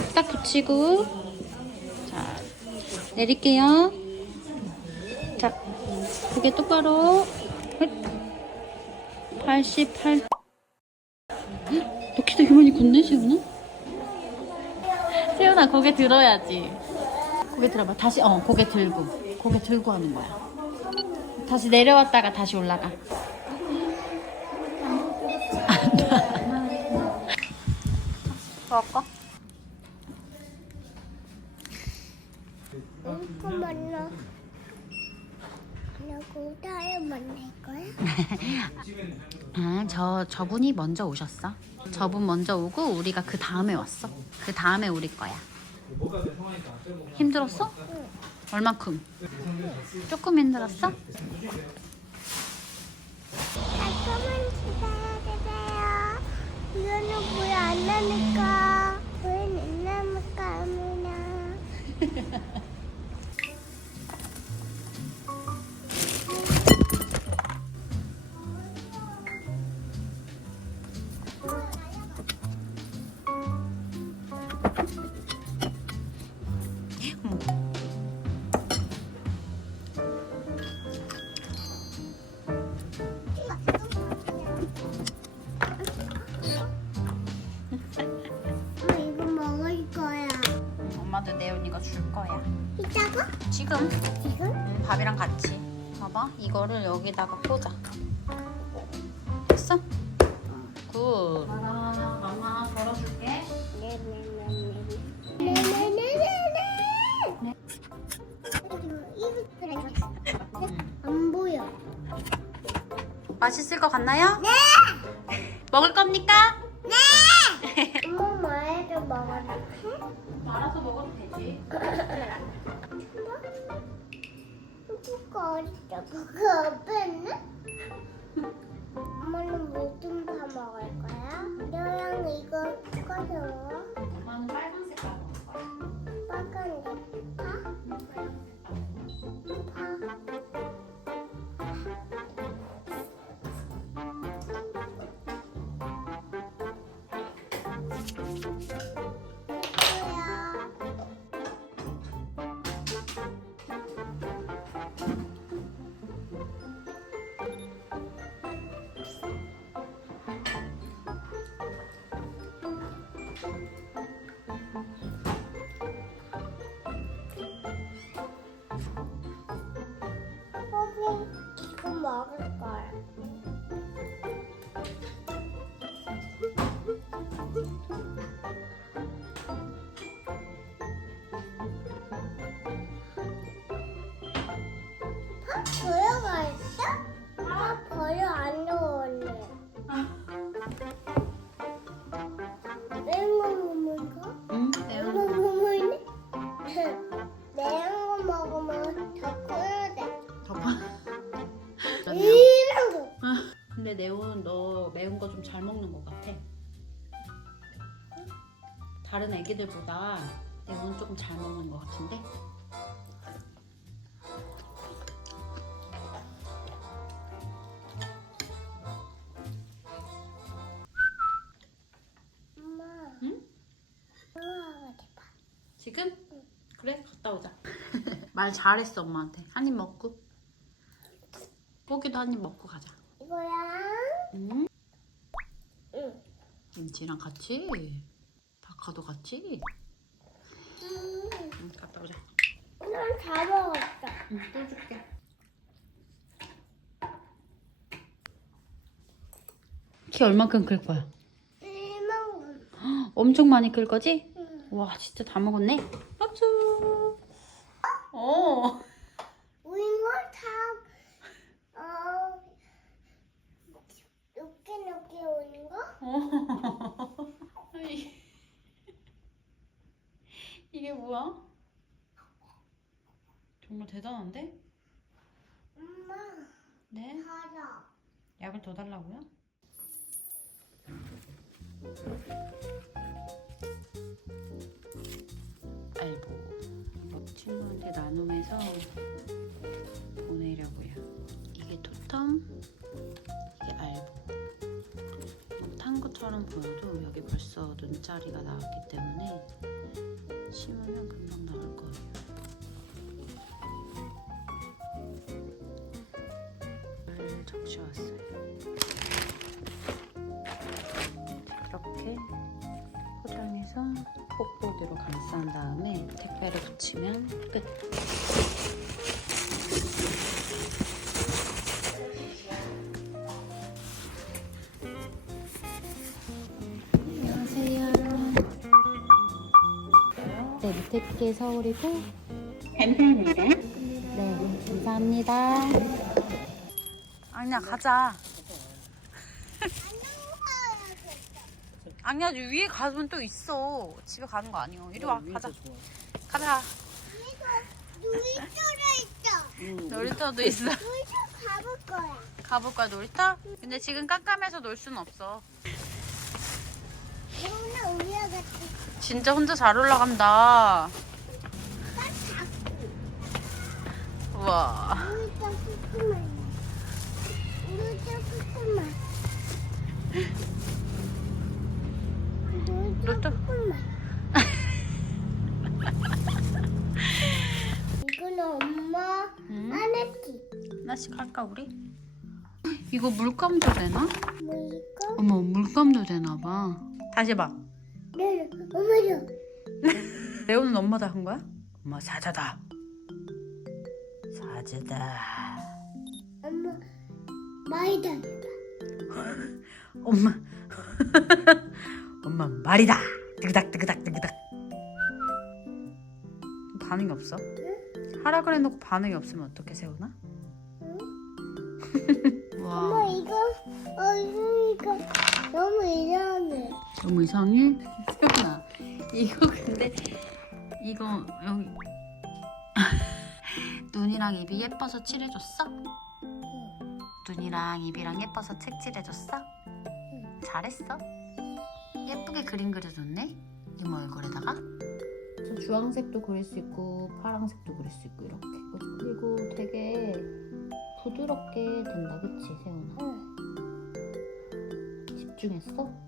살짝 붙이고. 자 내릴게요. 자 고개 똑바로. 88 너 키도 휴먼이 걷네 세훈아? 세훈아 고개 들어야지. 고개 들어봐. 다시 어 고개 들고. 고개 들고 하는 거야. 다시 내려왔다가 다시 올라가. 먹어 이 나 만날 거야? 아, 저 저분이 먼저 오셨어. 저분 먼저 오고 우리가 그 다음에 왔어. 그 다음에 우리 거야. 힘들었어? 얼만큼? 조금 힘들었어? 잠깐만 기다려주세요. 이거는 불안 나니까. 불안 나니까 합니다. 지금 지금? 음, 밥이랑 같이. 봐봐, 이거를 여기다가 꽂아. 됐어? 굿. 엄마 걸어줄게. 네네네네네. 안 보여. 맛있을 것 같나요? 네. 그거 어딨어? 그거 옆에? 엄마는 무슨 파 먹을 거야? 너랑 이거 꺼져. 엄마는 빨간 버려가 있어? 아 버려 안 넣었네. 매운 거 먹는가? 응, 매운 거 먹으네? 매운 거 먹으면 더 커야 돼. 덮어. 이런 거. 근데 네온 너 매운 거 좀 잘 먹는 것 같아. 다른 애기들보다 네온 조금 잘 먹는 것 같은데? 말 잘했어 엄마한테. 한 입 먹고. 고기도 한 입 먹고 가자. 이거야? 응? 응. 김치랑 같이. 박하도 같이. 음, 응, 갔다 오자. 난다 먹었어. 응, 또 줄게. 키 얼만큼 클 거야? 이만큼. 엄청 많이 클 거지? 응. 와 진짜 다 먹었네. 박수. 어. 이거 다, 어, 높게 높게 오는 거? 어. 아이. 이게 뭐야? 정말 대단한데? 엄마, 네. 가자. 약을 더 달라고요? 알보 뭐 친구한테 나눔해서 보내려고요. 이게 토텀, 이게 알보. 탄 것처럼 보여도 여기 벌써 눈자리가 나왔기 때문에 심으면 금방 나올 거예요. 잘 적셔왔어요. 이렇게 포장해서 뽁뽁이로 감싼 다음에 택배를 붙이면 끝. 안녕하세요. 네, 밑에 게 서울이고. 감사합니다. 아니야, 가자. 아니야, 위에 가면 또 있어. 집에 가는 거 아니야. 이리 와, 가자. 가자. 놀이터에 있어. 놀이터도 있어. 놀이터 가볼 거야. 가볼까, 놀이터? 근데 지금 깜깜해서 놀 수는 없어. 오늘 올라갔지. 진짜 혼자 잘 올라간다. 우와. 놀이터 조금만. 조금만. 이거는 엄마 응? 안 했지. 하나씩 할까, 우리? 이거 물감도 되나? 뭐 이거? 어머, 물감도 되나 봐. 다시 봐. 네, 엄마요. 레오는 엄마다 한 거야? 엄마 사자다. 사자다. 다녔다. 엄마. 엄마 말이다. 뜨그닥 뜨그닥 뜨그닥. 반응이 없어? 하라 그래놓고 반응이 없으면 어떻게 세우나? 응? 와. 엄마 이거 어 이거 이거 너무 이상해. 너무 이상해? 세훈아 이거 근데 이거 여기 눈이랑 입이 예뻐서 칠해줬어? 눈이랑 입이랑 예뻐서 책 칠해줬어? 잘했어? 예쁘게 그림 그려줬네? 이모 얼굴에다가 주황색도 그릴 수 있고 파란색도 그릴 수 있고 이렇게 그리고 되게 부드럽게 된다 그치 세훈아? 응. 집중했어?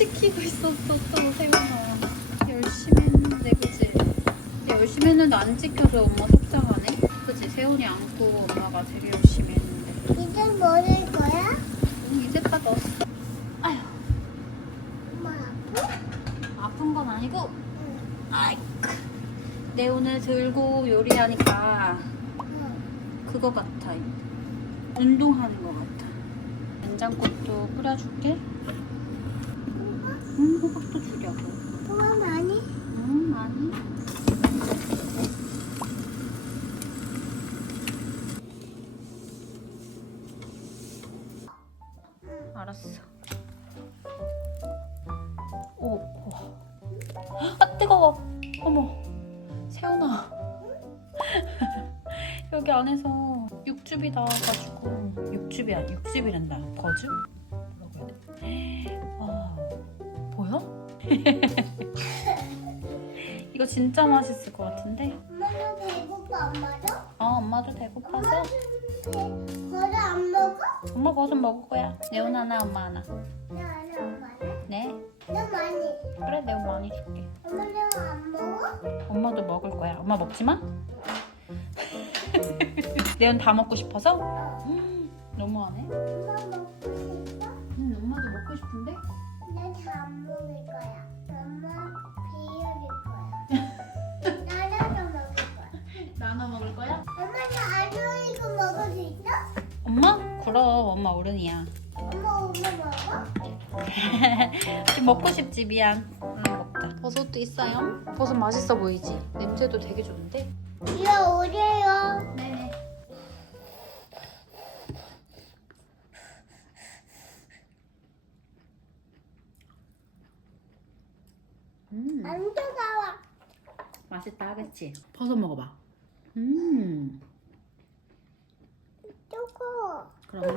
있었어 또 세훈아 열심히 했는데 그치? 열심히 했는데 안 지켜서 엄마 속상하네 그치? 세훈이 안고 엄마가 되게 열심히 했는데 이제 뭐를 거야? 응, 이제 다 넣었어 아휴 엄마 아파? 아픈 건 아니고 응. 아이쿠 내 오늘 들고 요리하니까 응. 그거 같아 운동하는 거 같아 된장국도 끓여줄게 응 호박도 주려고 그거 많이? 응 많이 알았어 오, 오. 아 뜨거워 어머 세훈아 여기 안에서 육즙이 나와가지고 육즙이 아니 육즙이란다 버즈? 뭐라고 해야 돼? 와 보여? 이거 진짜 맛있을 것 같은데? 엄마도 배고파 엄마도? 어 엄마도 배고파서 엄마도 배 버릇 안 먹어? 엄마 버섯 먹을 거야 네온 하나 엄마 하나 나 엄마는? 네 너 많이. 그래 내가 많이 줄게. 엄마 너안 먹어? 엄마도 먹을 거야. 엄마 먹지 마. 내온 다 먹고 싶어서? 음, 너무하네. 엄마 먹고 싶어? 응, 엄마도 먹고 싶은데? 엄마 어른이야. 엄마 엄마 먹어? 먹고 싶지 미안. 응 먹자. 버섯도 있어요? 버섯 맛있어 보이지? 냄새도 되게 좋은데? 이거 오세요. 네네. 음 안 뜨거워. 맛있다 하겠지? 버섯 먹어봐. 음 뜨거워. 그럼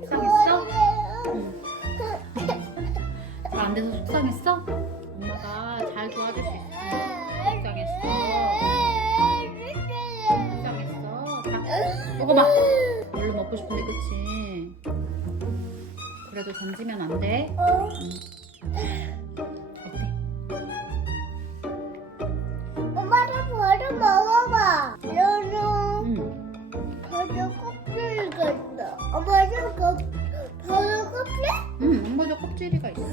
엄마도 껍질이가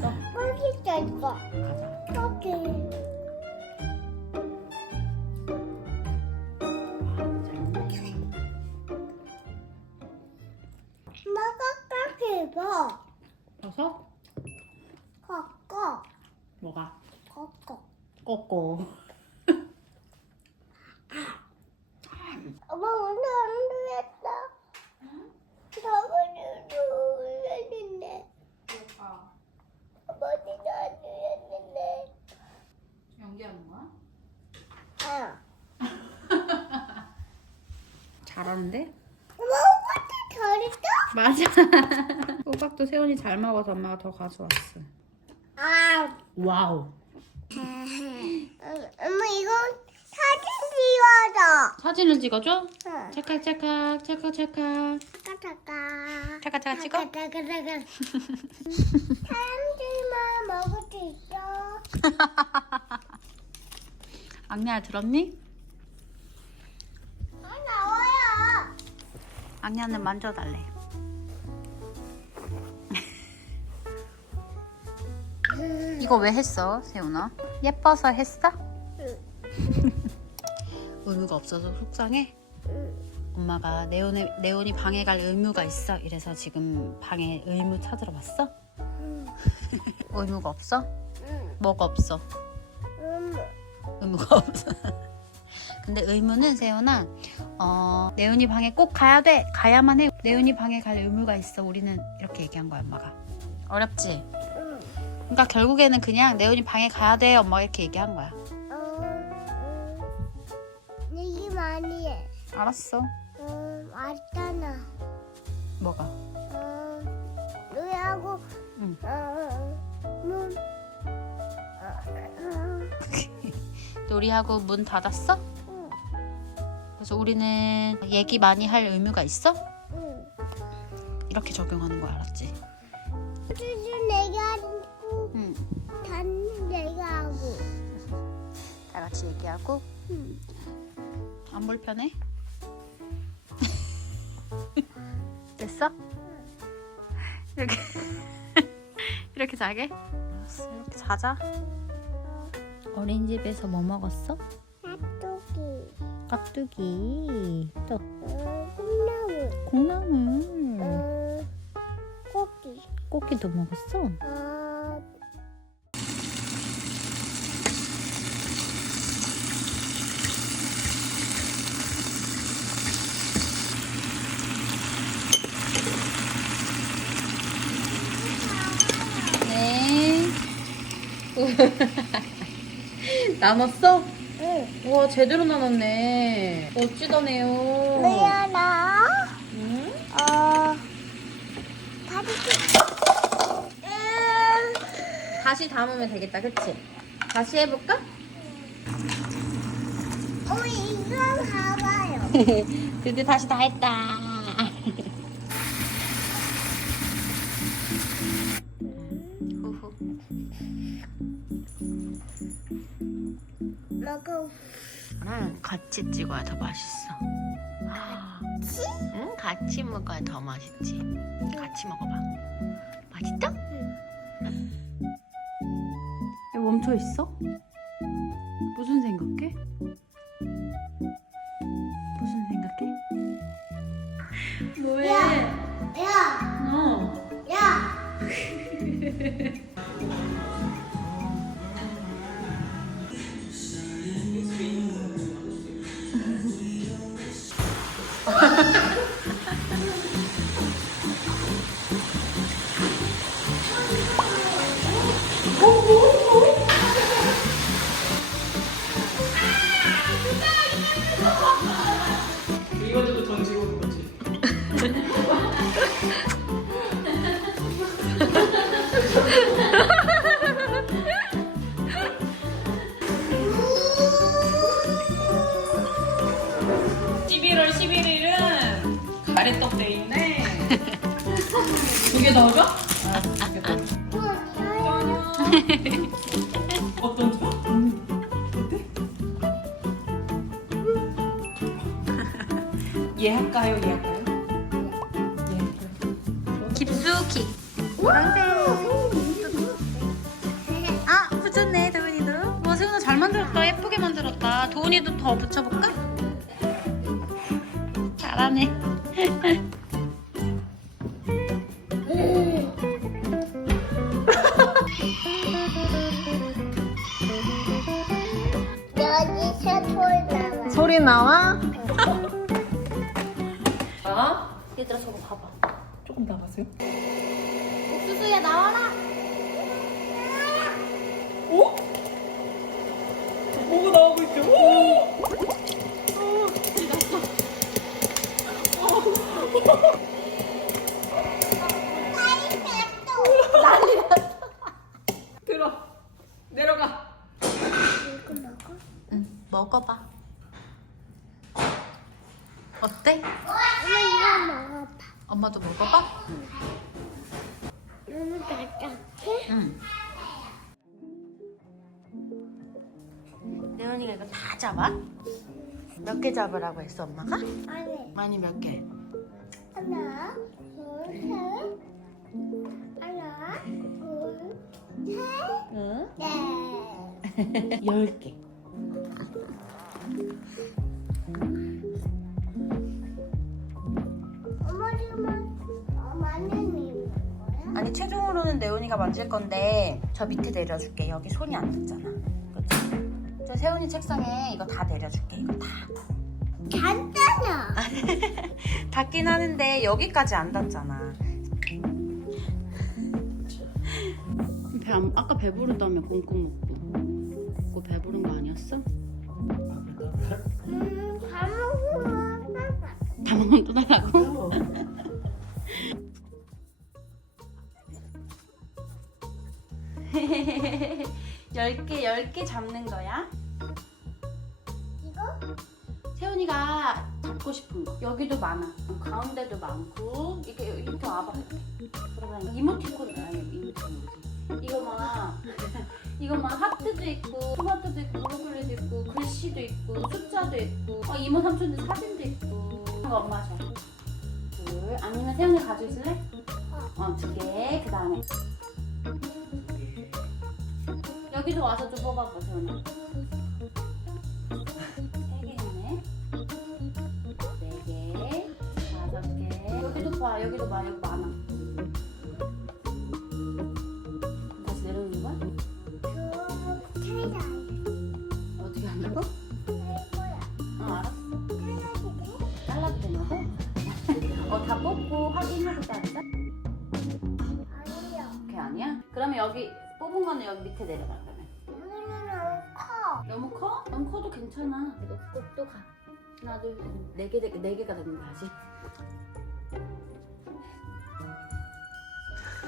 잘하는데? 엄마 오빠도 잘했어? 맞아. 호박도 세훈이 잘 먹어서 엄마가 더 가져왔어. 아. 와우. 엄마 이거 사진 찍어줘. 사진을 찍어줘? 응. 찰칵 찰칵 찰칵 찰칵. 찰칵 찰칵 찍어? 잠깐. 사람들만 먹을 수 있어. 악녀야 들었니? 악녀는 만져달래. 이거 왜 했어, 세훈아? 예뻐서 했어? 응. 의무가 없어서 속상해? 응. 엄마가 네온이, 네온이 방에 갈 의무가 있어. 이래서 지금 방에 의무 찾으러 왔어? 응. 의무가 없어? 응. 뭐가 없어? 응. 의무가 없어. 근데 의무는 세훈아, 어, 네온이 방에 꼭 가야 돼. 가야만 해. 네온이 방에 갈 의무가 있어. 우리는 이렇게 얘기한 거야, 엄마가. 어렵지? 응. 그러니까 결국에는 그냥 네온이 방에 가야 돼. 엄마가 이렇게 얘기한 거야. 어, 응. 얘기 많이 해. 알았어. 응, 왔잖아. 뭐가? 어, 노래하고, 응. 어, 눈, 어, 어, 놀이하고 문 닫았어? 응, 그래서 우리는 얘기 많이 할 의무가 있어? 응. 이렇게 적용하는 거 알았지? 수준 내가 하고, 응. 단 내가 하고. 다 같이 얘기하고 응. 안 불편해? 됐어? 이렇게 이렇게 자게? 알았어 이렇게 자자 어린이집에서 뭐 먹었어? 깍두기. 또? 어, 콩나물, 콩나물. 어, 고기, 꽃기도 먹었어? 어, 네. 나눴어? 응. 우와 제대로 나눴네 멋지다네요 미안하. 음 어, 다리 다시 담으면 되겠다, 그치? 다시 해볼까? 어, 이거 봐봐요. 드디어 다시 다 했다. 후 랑 같이 찍어야 더 맛있어. 치? 응, 같이 먹어야 더 맛있지. 같이 먹어봐. 맛있다? 왜 멈춰 있어? 예쁘게 만들었다. 도훈이도 더 붙여볼까? 잘하네. 여기서 소리 나와. 소리 나와? 어? 얘들아, 저거 봐봐. 조금 나가세요. 옥수수야, 나와라. 오? 뭐가 나오고 있죠? 오! 들어 내려가? 응, 먹어봐. 어때? 엄마 이거 먹어봐. 엄마도 먹어봐? 몇 개 잡으라고 했어, 엄마가? 아니. 많이 몇 개? 하나, 둘, 셋. 하나, 둘, 셋. 응. 네. 열 개. 엄마 어, 많은 있는 거야? 아니 최종으로는 레온이가 만질 건데 저 밑에 내려줄게. 여기 손이 안 닿잖아. 그치? 저 세훈이 책상에 이거 다 내려줄게. 이거 다. 잔잖아. 닿긴 하는데 여기까지 안 닿잖아. 배 안, 아까 배부르다며 꽁꽁 먹고. 그거 배부른 거 아니었어? 음, 다 먹으면 빠빠. 다 먹으면 또 달라고? 열 개, 열 개 잡는 거야? 세훈이가 잡고 싶은 거. 여기도 많아. 가운데도 많고 이렇게 이렇게 와봐. 그러면 이모티콘 아니 이모티콘 이거만 이거만 하트도 있고 토마토도 있고 블루베리도 있고 글씨도 있고 숫자도 있고 어, 이모 삼촌들 사진도 있고 이거 엄마 줘. 둘 아니면 세훈이 가지고 있을래? 어두 개. 그 다음에 여기도 와서 좀 뽑아봐 세훈이. 봐, 여기도 봐, 여기 많아. 다시 내려오는 거야? 어떻게? 거야. 어, 알았어. 잘라도 되냐고? 어, 다 뽑고 확인하고 자르자. 그게 아니야? 그러면 여기 뽑은 거는 여기 밑에 내려가 그러면. 여기는 너무 커. 너무 커? 너무 커도 괜찮아. 이거 꼭또 가. 하나, 둘, 셋, 네 개, 네, 개- 네 개가 되는 거지.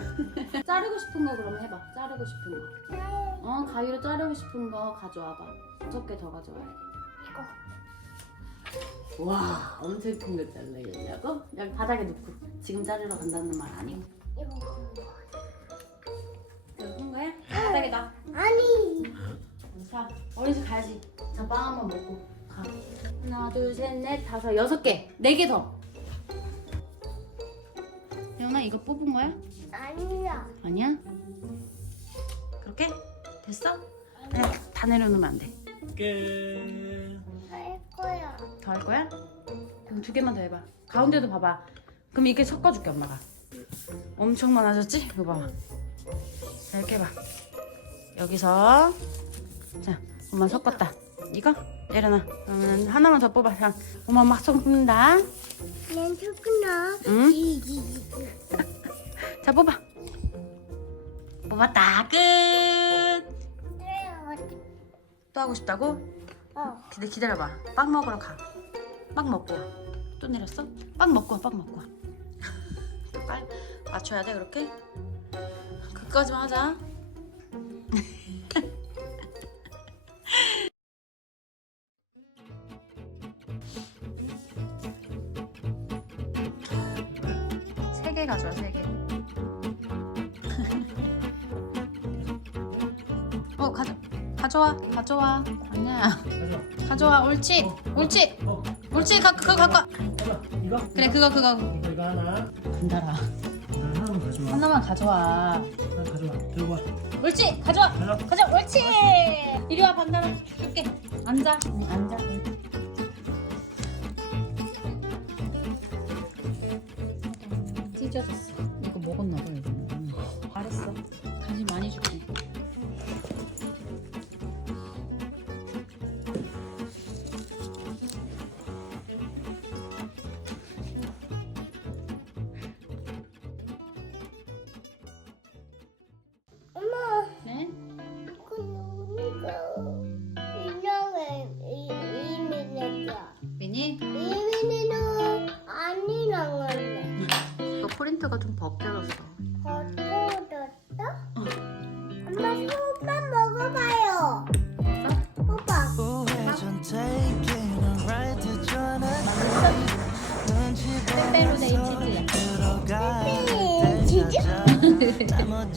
자르고 싶은 거 그럼 해봐. 자르고 싶은 거. 어 가위로 자르고 싶은 거 가져와봐. 다섯 개더 가져와야 돼. 이거. 와 엄청 큰 거 잘라야냐고? 여기 바닥에 놓고 지금 자르러 간다는 말 아니고. 이거. 이거 큰 거야? 바닥에 놔. 아니. 자, 어린이집 가야지. 자, 빵 한번 먹고 가. 하나, 둘, 셋, 넷, 다섯, 여섯 개. 네 개 더. 연아 이거 뽑은 거야? 아니야. 아니야? 그렇게? 됐어? 아니, 다 내려놓으면 안 돼. 끝. 할 거야. 더 할 거야? 그럼 두 개만 더 해봐. 가운데도 봐봐. 그럼 이렇게 섞어줄게 엄마가. 엄청 많아졌지? 이거 봐봐. 자, 이렇게 해봐. 여기서 자, 엄마 섞었다. 이거 내려놔. 그러면 하나만 더 뽑아. 자, 엄마 막 섞는다. 난 초코나. 응? 이, 이, 이. 자, 뽑아. 뽑았다. 끝. 또 하고 싶다고? 어. 기다 기다려봐. 빵 먹으러 가. 빵 먹고 와. 또 내렸어? 빵 먹고 와. 빵 먹고 와. 또빨 맞춰야 돼 그렇게? 그까지만 하자. 가져와 가져와 아니야. 가자. 가져와 옳지 옳지 어, 옳지 가 그거 갖고 와. 이거? 그래 그거 그거 이거 이거 하나. 간다라 하나만 가져와. 하나만 가져와 하나 가져와. 들고 와. 옳지 가져와 가져. 가져 옳지 이리 와 반다라 줄게 앉아 응, 앉아 찢어졌어 이거 먹었나 봐 이거 알았어 다시 많이 줄게